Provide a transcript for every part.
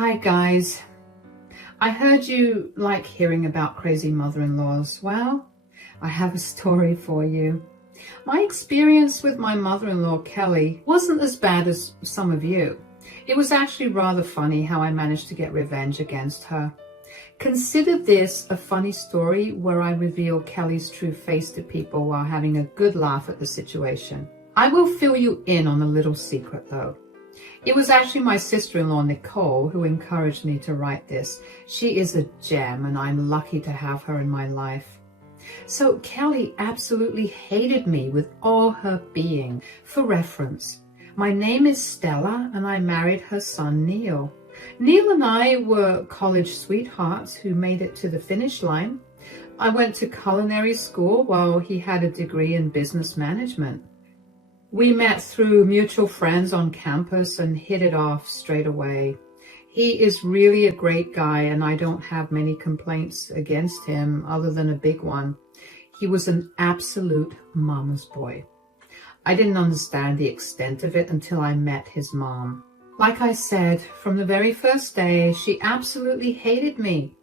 Hi guys, I heard you like hearing about crazy mother-in-laws. Well, I have a story for you. My experience with my mother-in-law Kelly wasn't as bad as some of you. It was actually rather funny how I managed to get revenge against her. Consider this a funny story where I reveal Kelly's true face to people while having a good laugh at the situation. I will fill you in on a little secret though. It was actually my sister-in-law, Nicole, who encouraged me to write this. She is a gem, and I'm lucky to have her in my life. So Kelly absolutely hated me with all her being. For reference, my name is Stella, and I married her son, Neil. Neil and I were college sweethearts who made it to the finish line. I went to culinary school while he had a degree in business management. We met through mutual friends on campus and hit it off straight away. He is really a great guy, and I don't have many complaints against him other than a big one. He was an absolute mama's boy. I didn't understand the extent of it until I met his mom. Like I said, from the very first day, she absolutely hated me.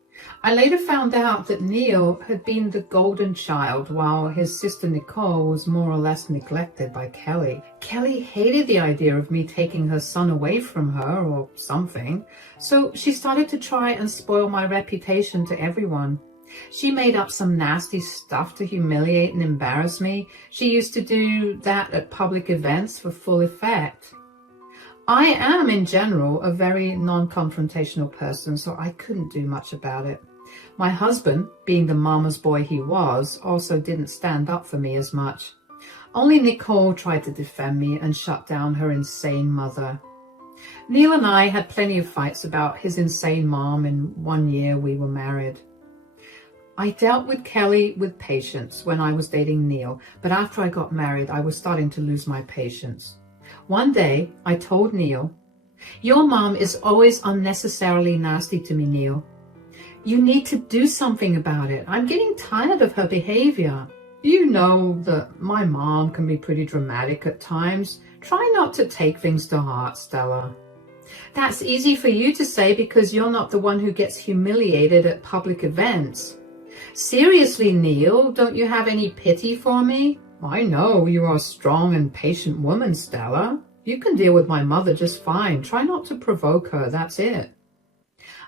I later found out that Neil had been the golden child while his sister Nicole was more or less neglected by Kelly. Kelly hated the idea of me taking her son away from her or something, so she started to try and spoil my reputation to everyone. She made up some nasty stuff to humiliate and embarrass me. She used to do that at public events for full effect. I am, in general, a very non-confrontational person, so I couldn't do much about it. My husband, being the mama's boy he was, also didn't stand up for me as much. Only Nicole tried to defend me and shut down her insane mother. Neil and I had plenty of fights about his insane mom in 1 year we were married. I dealt with Kelly with patience when I was dating Neil, but after I got married, I was starting to lose my patience. One day, I told Neil, "Your mom is always unnecessarily nasty to me, Neil. You need to do something about it. I'm getting tired of her behavior. You know that my mom can be pretty dramatic at times. Try not to take things to heart, Stella." "That's easy for you to say because you're not the one who gets humiliated at public events." "Seriously, Neil, don't you have any pity for me? I know you are a strong and patient woman, Stella. You can deal with my mother just fine. Try not to provoke her, that's it."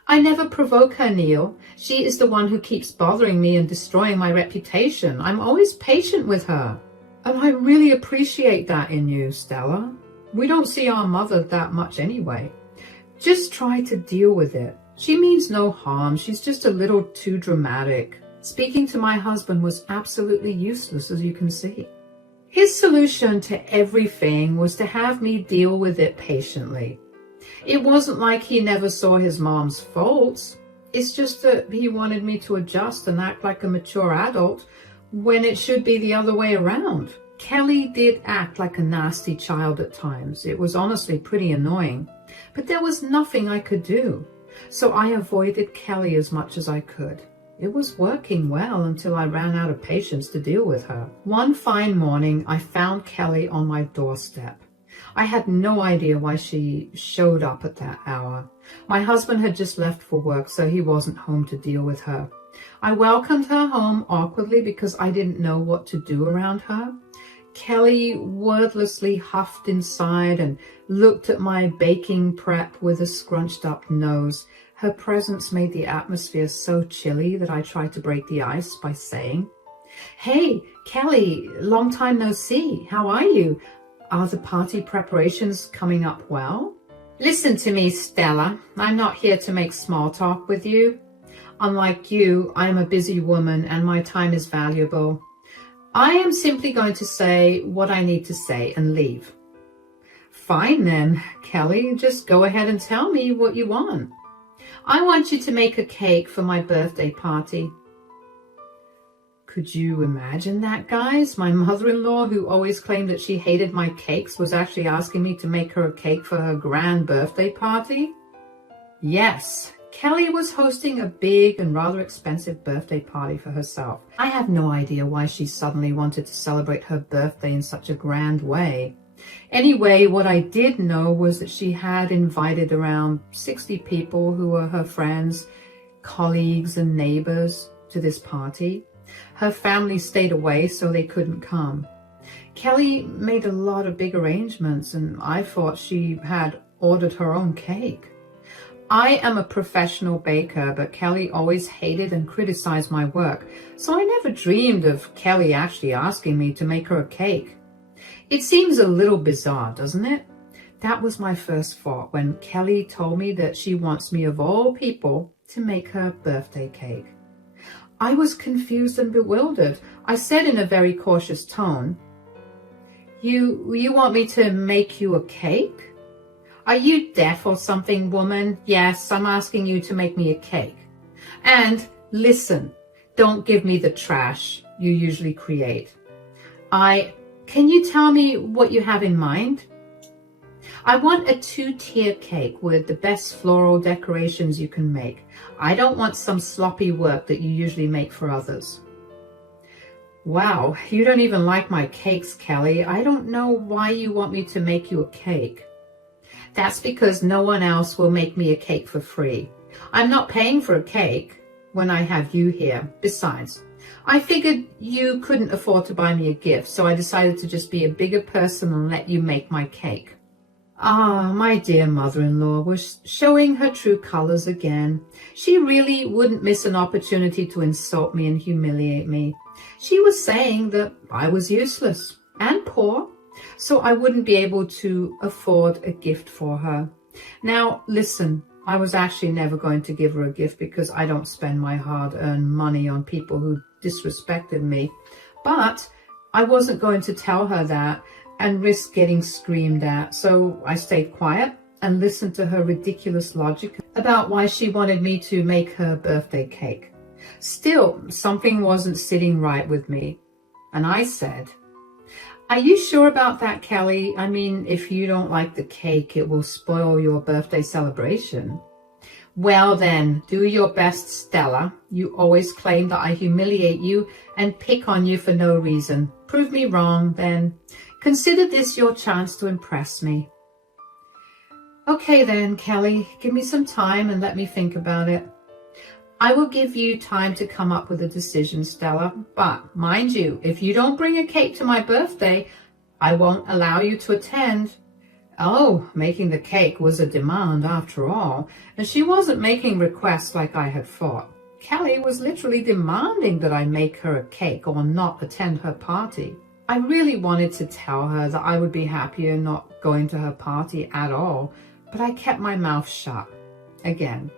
"I never provoke her, Neil. She is the one who keeps bothering me and destroying my reputation. I'm always patient with her. And I really appreciate that in you, Stella. We don't see our mother that much anyway. Just try to deal with it. She means no harm. She's just a little too dramatic." Speaking to my husband was absolutely useless, as you can see. His solution to everything was to have me deal with it patiently. It wasn't like he never saw his mom's faults. It's just that he wanted me to adjust and act like a mature adult when it should be the other way around. Kelly did act like a nasty child at times. It was honestly pretty annoying, but there was nothing I could do. So I avoided Kelly as much as I could. It was working well until I ran out of patience to deal with her. One fine morning, I found Kelly on my doorstep. I had no idea why she showed up at that hour. My husband had just left for work, so he wasn't home to deal with her. I welcomed her home awkwardly because I didn't know what to do around her. Kelly wordlessly huffed inside and looked at my baking prep with a scrunched up nose. Her presence made the atmosphere so chilly that I tried to break the ice by saying, "Hey, Kelly, long time no see. How are you? Are the party preparations coming up well?" "Listen to me, Stella. I'm not here to make small talk with you. Unlike you, I am a busy woman and my time is valuable. I am simply going to say what I need to say and leave." "Fine then, Kelly. Just go ahead and tell me what you want." "I want you to make a cake for my birthday party." Could you imagine that, guys? My mother-in-law, who always claimed that she hated my cakes, was actually asking me to make her a cake for her grand birthday party? Yes, Kelly was hosting a big and rather expensive birthday party for herself. I have no idea why she suddenly wanted to celebrate her birthday in such a grand way. Anyway, what I did know was that she had invited around 60 people who were her friends, colleagues, and neighbors to this party. Her family stayed away, so they couldn't come. Kelly made a lot of big arrangements, and I thought she had ordered her own cake. I am a professional baker, but Kelly always hated and criticized my work, so I never dreamed of Kelly actually asking me to make her a cake. It seems a little bizarre, doesn't it? That was my first thought when Kelly told me that she wants me, of all people, to make her birthday cake. I was confused and bewildered. I said in a very cautious tone, You want me to make you a cake? Are you deaf or something, woman? Yes, I'm asking you to make me a cake. And listen, don't give me the trash you usually create. Can you tell me what you have in mind? I want a 2-tier cake with the best floral decorations you can make. I don't want some sloppy work that you usually make for others. Wow, you don't even like my cakes, Kelly. I don't know why you want me to make you a cake. That's because no one else will make me a cake for free. I'm not paying for a cake when I have you here. Besides, I figured you couldn't afford to buy me a gift, so I decided to just be a bigger person and let you make my cake. Ah, my dear mother-in-law was showing her true colors again. She really wouldn't miss an opportunity to insult me and humiliate me. She was saying that I was useless and poor, so I wouldn't be able to afford a gift for her. Now, listen, I was actually never going to give her a gift because I don't spend my hard-earned money on people who disrespected me. But I wasn't going to tell her that and risk getting screamed at, so I stayed quiet and listened to her ridiculous logic about why she wanted me to make her birthday cake. Still, something wasn't sitting right with me, and I said, Are you sure about that, Kelly? I mean, if you don't like the cake, it will spoil your birthday celebration. Well then, do your best, Stella. You always claim that I humiliate you and pick on you for no reason. Prove me wrong, then. Consider this your chance to impress me. Okay then, Kelly, give me some time and let me think about it. I will give you time to come up with a decision, Stella. But, mind you, if you don't bring a cake to my birthday, I won't allow you to attend. Oh, making the cake was a demand after all, and she wasn't making requests like I had thought. Kelly was literally demanding that I make her a cake or not attend her party. I really wanted to tell her that I would be happier not going to her party at all, but I kept my mouth shut. Again,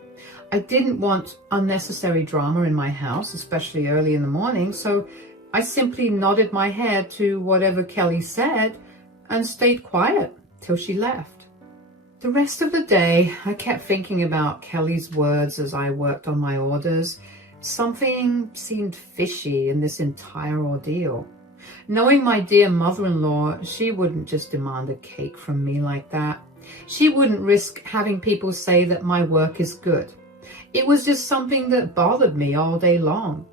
I didn't want unnecessary drama in my house, especially early in the morning, so I simply nodded my head to whatever Kelly said and stayed quiet till she left. The rest of the day, I kept thinking about Kelly's words as I worked on my orders. Something seemed fishy in this entire ordeal. Knowing my dear mother-in-law, she wouldn't just demand a cake from me like that. She wouldn't risk having people say that my work is good. It was just something that bothered me all day long.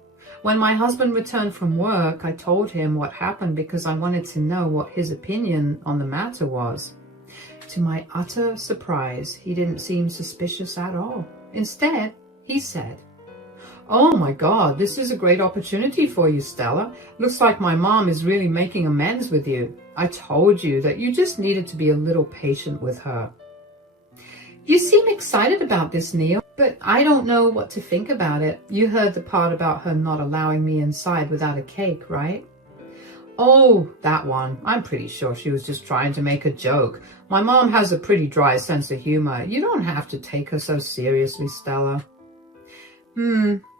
When my husband returned from work, I told him what happened because I wanted to know what his opinion on the matter was. To my utter surprise, he didn't seem suspicious at all. Instead, he said, Oh my God, this is a great opportunity for you, Stella. Looks like my mom is really making amends with you. I told you that you just needed to be a little patient with her. You seem excited about this, Neil, but I don't know what to think about it. You heard the part about her not allowing me inside without a cake, right? Oh, that one. I'm pretty sure she was just trying to make a joke. My mom has a pretty dry sense of humor. You don't have to take her so seriously, Stella.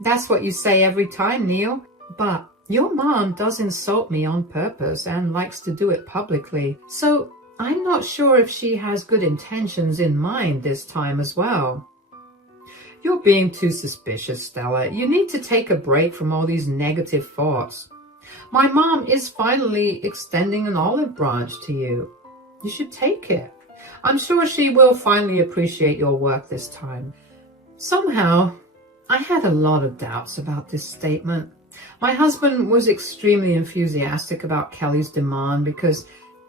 That's what you say every time, Neil. But your mom does insult me on purpose and likes to do it publicly. So I'm not sure if she has good intentions in mind this time as well. You're being too suspicious, Stella. You need to take a break from all these negative thoughts. My mom is finally extending an olive branch to you. You should take it. I'm sure she will finally appreciate your work this time. Somehow, I had a lot of doubts about this statement. My husband was extremely enthusiastic about Kelly's demand because,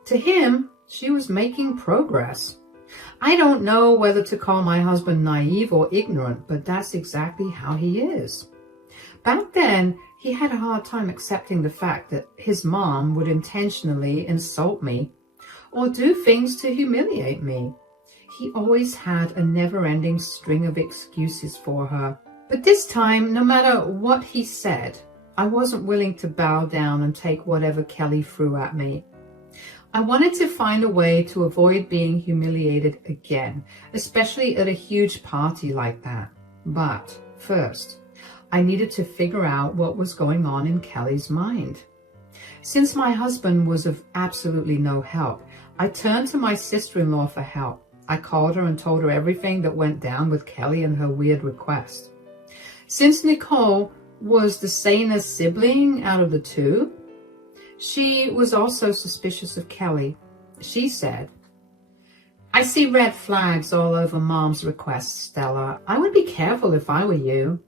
to him, She was making progress. I don't know whether to call my husband naive or ignorant, but that's exactly how he is. Back then, he had a hard time accepting the fact that his mom would intentionally insult me or do things to humiliate me. He always had a never-ending string of excuses for her. But this time, no matter what he said, I wasn't willing to bow down and take whatever Kelly threw at me. I wanted to find a way to avoid being humiliated again, especially at a huge party like that. But first, I needed to figure out what was going on in Kelly's mind. Since my husband was of absolutely no help, I turned to my sister-in-law for help. I called her and told her everything that went down with Kelly and her weird request. Since Nicole was the saner sibling out of the two, she was also suspicious of Kelly. She said, "I see red flags all over Mom's requests, Stella. I would be careful if I were you."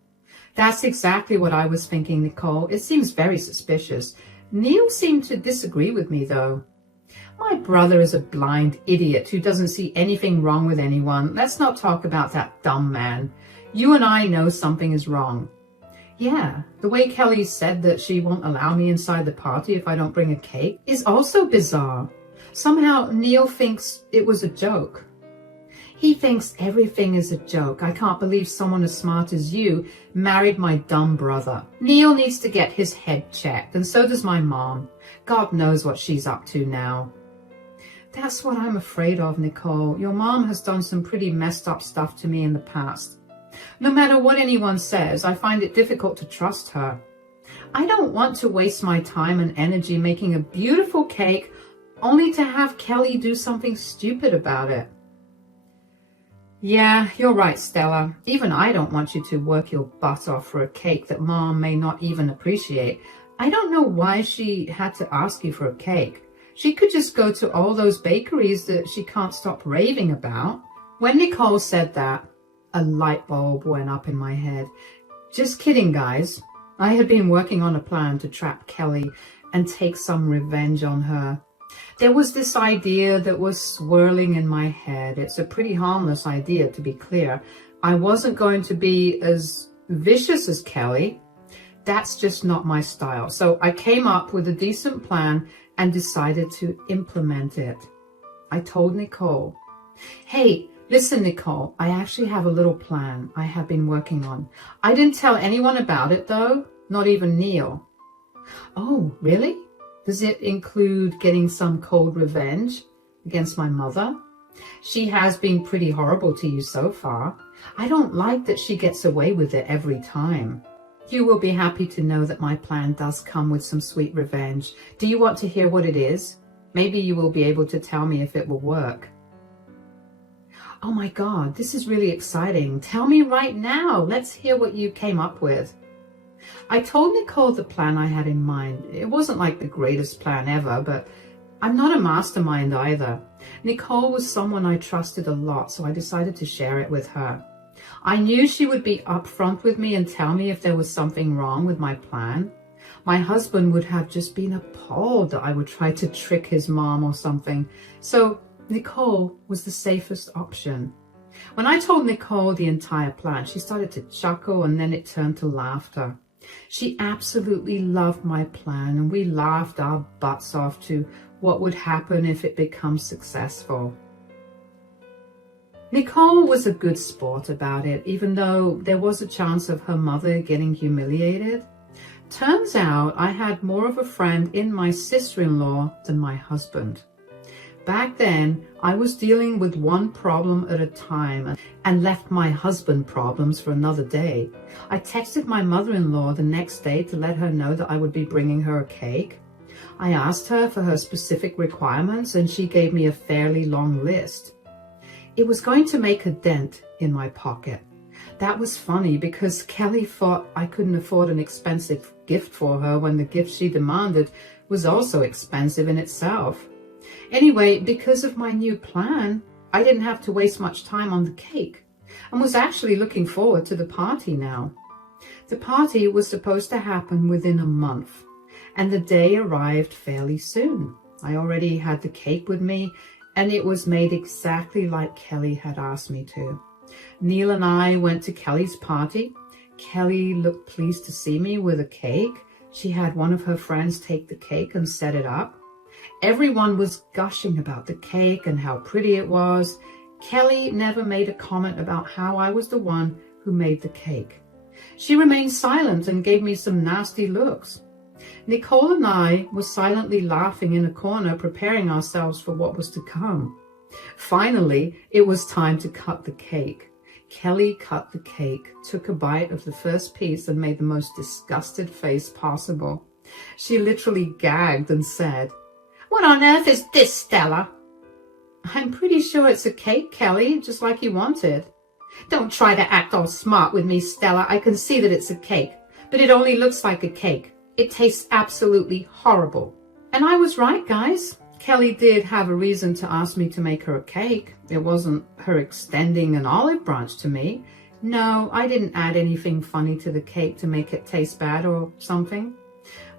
That's exactly what I was thinking, Nicole. It seems very suspicious. Neil seemed to disagree with me, though. My brother is a blind idiot who doesn't see anything wrong with anyone. Let's not talk about that dumb man. You and I know something is wrong. Yeah, the way Kelly said that she won't allow me inside the party if I don't bring a cake is also bizarre. Somehow Neil thinks it was a joke. He thinks everything is a joke. I can't believe someone as smart as you married my dumb brother. Neil needs to get his head checked, and so does my mom. God knows what she's up to now. That's what I'm afraid of, Nicole. Your mom has done some pretty messed up stuff to me in the past. No matter what anyone says, I find it difficult to trust her. I don't want to waste my time and energy making a beautiful cake only to have Kelly do something stupid about it. Yeah, you're right, Stella. Even I don't want you to work your butt off for a cake that Mom may not even appreciate. I don't know why she had to ask you for a cake. She could just go to all those bakeries that she can't stop raving about. When Nicole said that, a light bulb went up in my head. Just kidding, guys. I had been working on a plan to trap Kelly and take some revenge on her. There was this idea that was swirling in my head. It's a pretty harmless idea, to be clear. I wasn't going to be as vicious as Kelly. That's just not my style. So I came up with a decent plan and decided to implement it. I told Nicole, "Hey, listen, Nicole, I actually have a little plan I have been working on. I didn't tell anyone about it, though, not even Neil." "Oh, really? Does it include getting some cold revenge against my mother? She has been pretty horrible to you so far. I don't like that she gets away with it every time." "You will be happy to know that my plan does come with some sweet revenge. Do you want to hear what it is? Maybe you will be able to tell me if it will work." "Oh my God, this is really exciting. Tell me right now. Let's hear what you came up with." I told Nicole the plan I had in mind. It wasn't like the greatest plan ever, but I'm not a mastermind either. Nicole was someone I trusted a lot, so I decided to share it with her. I knew she would be upfront with me and tell me if there was something wrong with my plan. My husband would have just been appalled that I would try to trick his mom or something. So Nicole was the safest option. When I told Nicole the entire plan, she started to chuckle and then it turned to laughter. She absolutely loved my plan and we laughed our butts off to what would happen if it becomes successful. Nicole was a good sport about it, even though there was a chance of her mother getting humiliated. Turns out I had more of a friend in my sister-in-law than my husband. Back then, I was dealing with one problem at a time and left my husband problems for another day. I texted my mother-in-law the next day to let her know that I would be bringing her a cake. I asked her for her specific requirements and she gave me a fairly long list. It was going to make a dent in my pocket. That was funny because Kelly thought I couldn't afford an expensive gift for her when the gift she demanded was also expensive in itself. Anyway, because of my new plan, I didn't have to waste much time on the cake and was actually looking forward to the party now. The party was supposed to happen within a month and the day arrived fairly soon. I already had the cake with me, and it was made exactly like Kelly had asked me to. Neil and I went to Kelly's party. Kelly looked pleased to see me with a cake. She had one of her friends take the cake and set it up. Everyone was gushing about the cake and how pretty it was. Kelly never made a comment about how I was the one who made the cake. She remained silent and gave me some nasty looks. Nicole and I were silently laughing in a corner, preparing ourselves for what was to come. Finally, it was time to cut the cake. Kelly cut the cake, took a bite of the first piece, and made the most disgusted face possible. She literally gagged and said, "What on earth is this, Stella?" "I'm pretty sure it's a cake, Kelly, just like you wanted." "Don't try to act all smart with me, Stella. I can see that it's a cake, but it only looks like a cake. It tastes absolutely horrible." And I was right, guys. Kelly did have a reason to ask me to make her a cake. It wasn't her extending an olive branch to me. No, I didn't add anything funny to the cake to make it taste bad or something.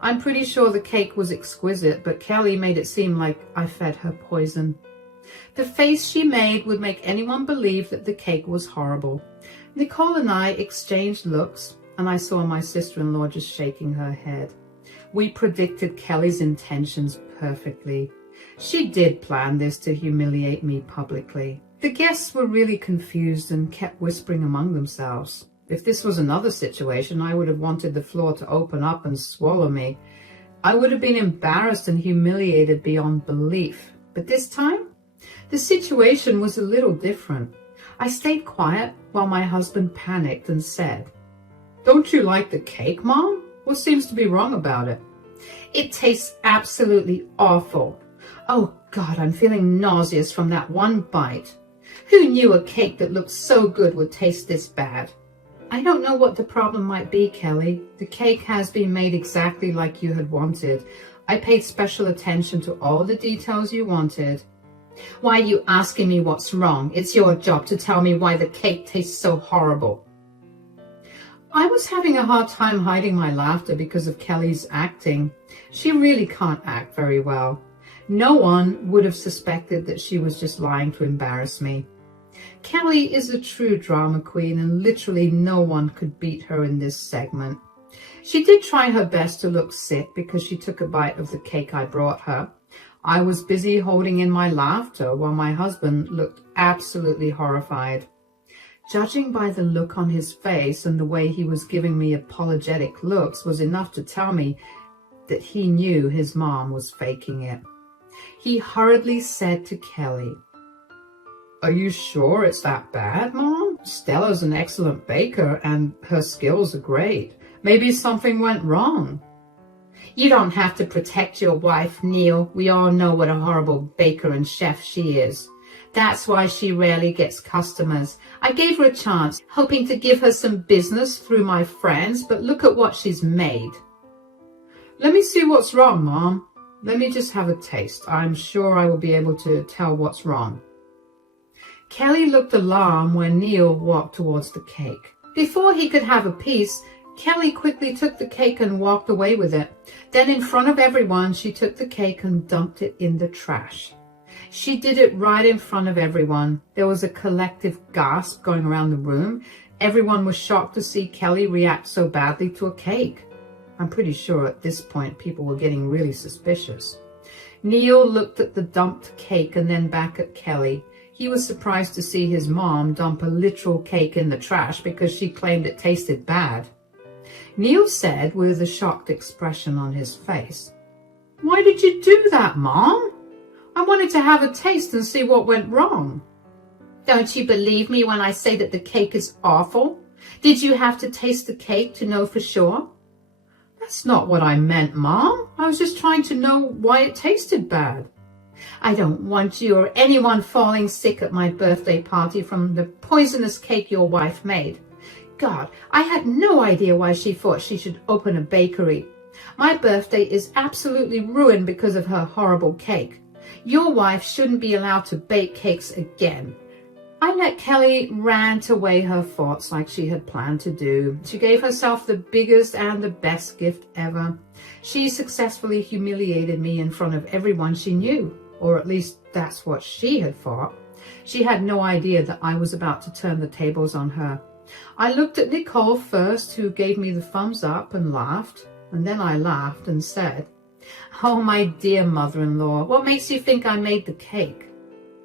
I'm pretty sure the cake was exquisite, but Kelly made it seem like I fed her poison. The face she made would make anyone believe that the cake was horrible. Nicole and I exchanged looks, and I saw my sister-in-law just shaking her head. We predicted Kelly's intentions perfectly. She did plan this to humiliate me publicly. The guests were really confused and kept whispering among themselves. If this was another situation, I would have wanted the floor to open up and swallow me. I would have been embarrassed and humiliated beyond belief. But this time, the situation was a little different. I stayed quiet while my husband panicked and said, "Don't you like the cake, Mom? What seems to be wrong about it?" "It tastes absolutely awful. Oh God, I'm feeling nauseous from that one bite. Who knew a cake that looked so good would taste this bad?" "I don't know what the problem might be, Kelly. The cake has been made exactly like you had wanted. I paid special attention to all the details you wanted." "Why are you asking me what's wrong? It's your job to tell me why the cake tastes so horrible." I was having a hard time hiding my laughter because of Kelly's acting. She really can't act very well. No one would have suspected that she was just lying to embarrass me. Kelly is a true drama queen, and literally no one could beat her in this segment. She did try her best to look sick because she took a bite of the cake I brought her. I was busy holding in my laughter while my husband looked absolutely horrified. Judging by the look on his face and the way he was giving me apologetic looks was enough to tell me that he knew his mom was faking it. He hurriedly said to Kelly, "Are you sure it's that bad, Mom? Stella's an excellent baker and her skills are great. Maybe something went wrong." "You don't have to protect your wife, Neil. We all know what a horrible baker and chef she is. That's why she rarely gets customers. I gave her a chance, hoping to give her some business through my friends, but look at what she's made." "Let me see what's wrong, Mom. Let me just have a taste. I'm sure I will be able to tell what's wrong." Kelly looked alarmed when Neil walked towards the cake. Before he could have a piece, Kelly quickly took the cake and walked away with it. Then in front of everyone, she took the cake and dumped it in the trash. She did it right in front of everyone. There was a collective gasp going around the room. Everyone was shocked to see Kelly react so badly to a cake. I'm pretty sure at this point people were getting really suspicious. Neil looked at the dumped cake and then back at Kelly. He was surprised to see his mom dump a literal cake in the trash because she claimed it tasted bad. Neil said with a shocked expression on his face, "Why did you do that, Mom? I wanted to have a taste and see what went wrong." "Don't you believe me when I say that the cake is awful? Did you have to taste the cake to know for sure?" "That's not what I meant, Mom. I was just trying to know why it tasted bad." "I don't want you or anyone falling sick at my birthday party from the poisonous cake your wife made. God, I had no idea why she thought she should open a bakery. My birthday is absolutely ruined because of her horrible cake. Your wife shouldn't be allowed to bake cakes again. I let Kelly rant away her thoughts like she had planned to do. She gave herself the biggest and the best gift ever. She successfully humiliated me in front of everyone she knew, or at least that's what she had thought. She had no idea that I was about to turn the tables on her. I looked at Nicole first, who gave me the thumbs up and laughed, and then I laughed and said, "Oh, my dear mother-in-law, what makes you think I made the cake?"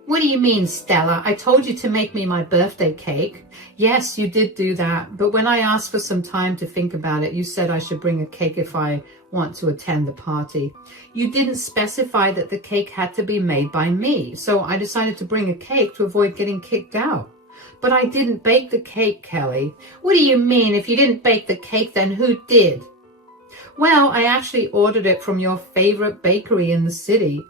"What do you mean, Stella? I told you to make me my birthday cake." "Yes, you did do that, but when I asked for some time to think about it, you said I should bring a cake if I want to attend the party. You didn't specify that the cake had to be made by me, so I decided to bring a cake to avoid getting kicked out." "But I didn't bake the cake, Kelly." "What do you mean? If you didn't bake the cake, then who did?" "Well, I actually ordered it from your favorite bakery in the city."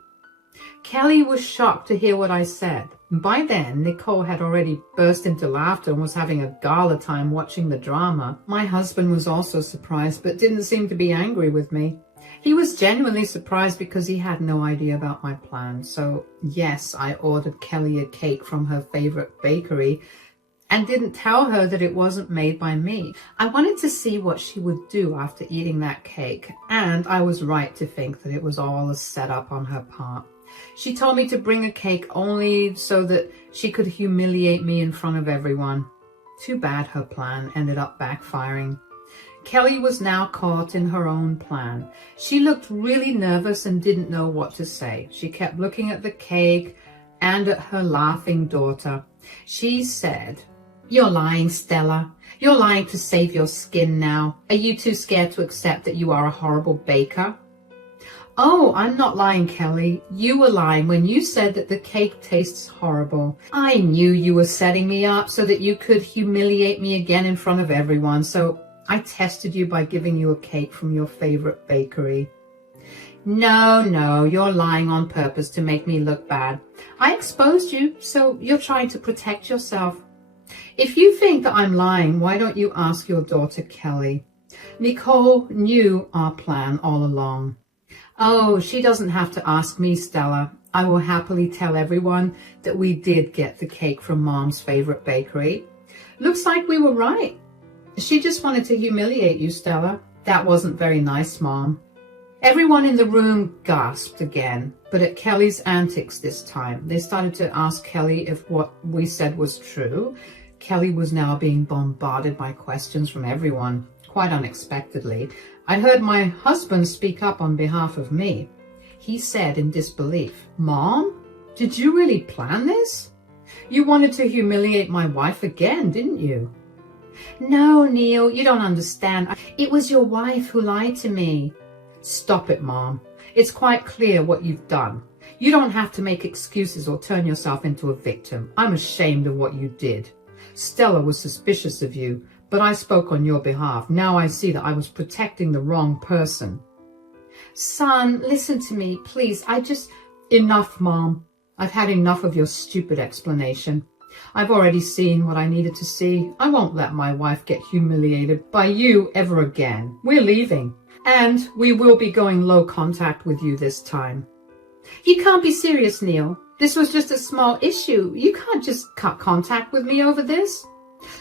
Kelly was shocked to hear what I said. By then, Nicole had already burst into laughter and was having a gala time watching the drama. My husband was also surprised, but didn't seem to be angry with me. He was genuinely surprised because he had no idea about my plan. So yes, I ordered Kelly a cake from her favorite bakery and didn't tell her that it wasn't made by me. I wanted to see what she would do after eating that cake, and I was right to think that it was all a setup on her part. She told me to bring a cake only so that she could humiliate me in front of everyone. Too bad her plan ended up backfiring. Kelly was now caught in her own plan. She looked really nervous and didn't know what to say. She kept looking at the cake and at her laughing daughter. She said, "You're lying, Stella. You're lying to save your skin now. Are you too scared to accept that you are a horrible baker?" "Oh, I'm not lying, Kelly. You were lying when you said that the cake tastes horrible. I knew you were setting me up so that you could humiliate me again in front of everyone, so I tested you by giving you a cake from your favorite bakery." No, you're lying on purpose to make me look bad. I exposed you, so you're trying to protect yourself. If you think that I'm lying, why don't you ask your daughter, Kelly? Nicole knew our plan all along. Oh, she doesn't have to ask me, Stella. I will happily tell everyone that we did get the cake from Mom's favorite bakery. Looks like we were right. She just wanted to humiliate you, Stella. That wasn't very nice, Mom. Everyone in the room gasped again, but at Kelly's antics this time. They started to ask Kelly if what we said was true. Kelly was now being bombarded by questions from everyone, quite unexpectedly. I heard my husband speak up on behalf of me. He said in disbelief, "Mom, did you really plan this? You wanted to humiliate my wife again, didn't you?" "No, Neil, you don't understand. It was your wife who lied to me." "Stop it, Mom. It's quite clear what you've done. You don't have to make excuses or turn yourself into a victim. I'm ashamed of what you did. Stella was suspicious of you, but I spoke on your behalf. Now I see that I was protecting the wrong person." "Son, listen to me, please. Enough, Mom. I've had enough of your stupid explanation. I've already seen what I needed to see. I won't let my wife get humiliated by you ever again. We're leaving, and we will be going low contact with you this time." "You can't be serious, Neil. This was just a small issue. You can't just cut contact with me over this."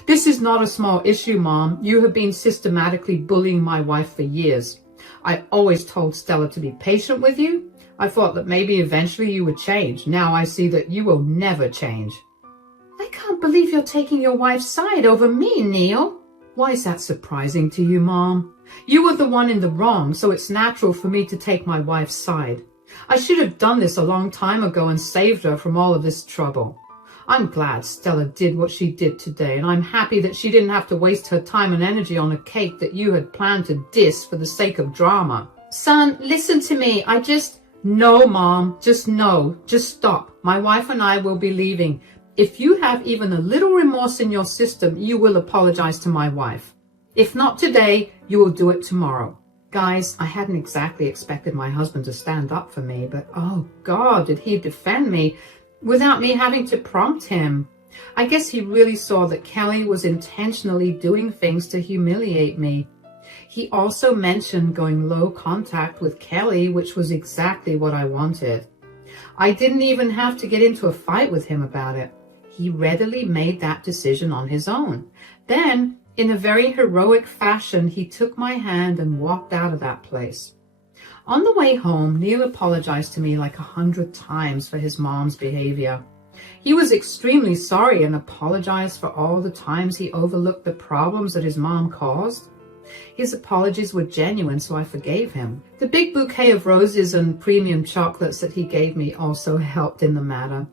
"This is not a small issue, Mom. You have been systematically bullying my wife for years. I always told Stella to be patient with you. I thought that maybe eventually you would change. Now I see that you will never change." "I can't believe you're taking your wife's side over me, Neil." "Why is that surprising to you, Mom? You were the one in the wrong, so it's natural for me to take my wife's side. I should have done this a long time ago and saved her from all of this trouble. I'm glad Stella did what she did today, and I'm happy that she didn't have to waste her time and energy on a cake that you had planned to diss for the sake of drama." "Son, listen to me. No, Mom. Just stop. My wife and I will be leaving. If you have even a little remorse in your system, you will apologize to my wife. If not today, you will do it tomorrow." Guys, I hadn't exactly expected my husband to stand up for me, but oh God, did he defend me without me having to prompt him. I guess he really saw that Kelly was intentionally doing things to humiliate me. He also mentioned going low contact with Kelly, which was exactly what I wanted. I didn't even have to get into a fight with him about it. he readily made that decision on his own. Then, in a very heroic fashion, he took my hand and walked out of that place. On the way home, Neil apologized to me like 100 times for his mom's behavior. He was extremely sorry and apologized for all the times he overlooked the problems that his mom caused. His apologies were genuine, so I forgave him. The big bouquet of roses and premium chocolates that he gave me also helped in the matter.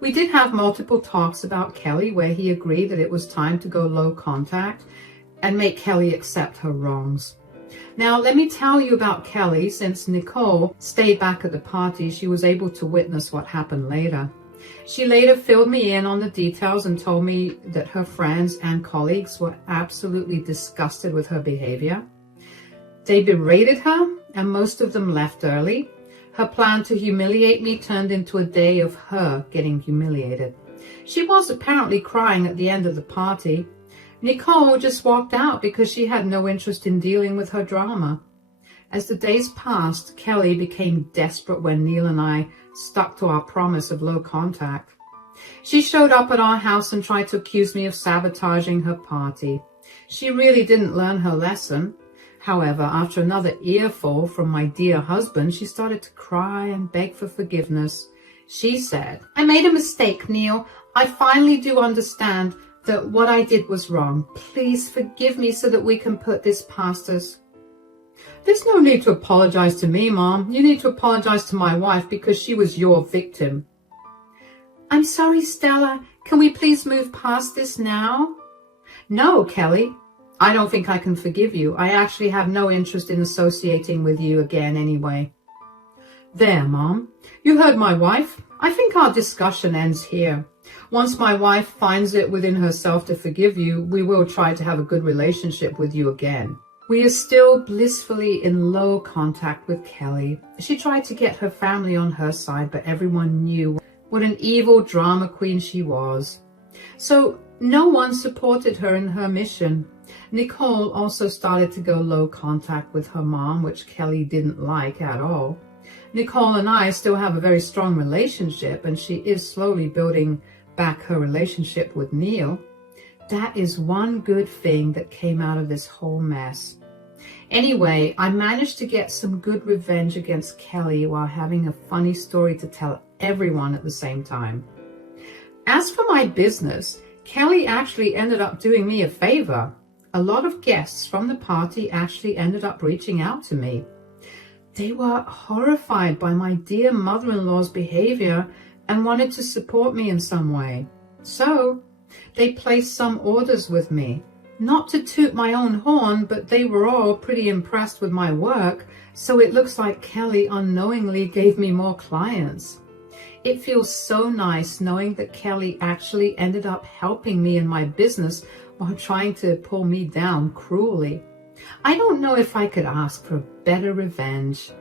We did have multiple talks about Kelly where he agreed that it was time to go low contact and make Kelly accept her wrongs. Now, let me tell you about Kelly. Since Nicole stayed back at the party, she was able to witness what happened later. She later filled me in on the details and told me that her friends and colleagues were absolutely disgusted with her behavior. They berated her, and most of them left early. Her plan to humiliate me turned into a day of her getting humiliated. She was apparently crying at the end of the party. Nicole just walked out because she had no interest in dealing with her drama. As the days passed, Kelly became desperate when Neil and I stuck to our promise of low contact. She showed up at our house and tried to accuse me of sabotaging her party. She really didn't learn her lesson. However, after another earful from my dear husband, she started to cry and beg for forgiveness. She said, "I made a mistake, Neil. I finally do understand that what I did was wrong. Please forgive me so that we can put this past us." "There's no need to apologize to me, Mom. You need to apologize to my wife because she was your victim." "I'm sorry, Stella. Can we please move past this now?" "No, Kelly. I don't think I can forgive you. I actually have no interest in associating with you again anyway." "There, Mom. You heard my wife. I think our discussion ends here. Once my wife finds it within herself to forgive you, we will try to have a good relationship with you again." We are still blissfully in low contact with Kelly. She tried to get her family on her side, but everyone knew what an evil drama queen she was. So no one supported her in her mission. Nicole also started to go low contact with her mom, which Kelly didn't like at all. Nicole and I still have a very strong relationship, and she is slowly building back her relationship with Neil. That is one good thing that came out of this whole mess. Anyway, I managed to get some good revenge against Kelly while having a funny story to tell everyone at the same time. As for my business, Kelly actually ended up doing me a favor. A lot of guests from the party actually ended up reaching out to me. They were horrified by my dear mother-in-law's behavior and wanted to support me in some way. So they placed some orders with me. Not to toot my own horn, but they were all pretty impressed with my work, so it looks like Kelly unknowingly gave me more clients. It feels so nice knowing that Kelly actually ended up helping me in my business while trying to pull me down cruelly. I don't know if I could ask for better revenge.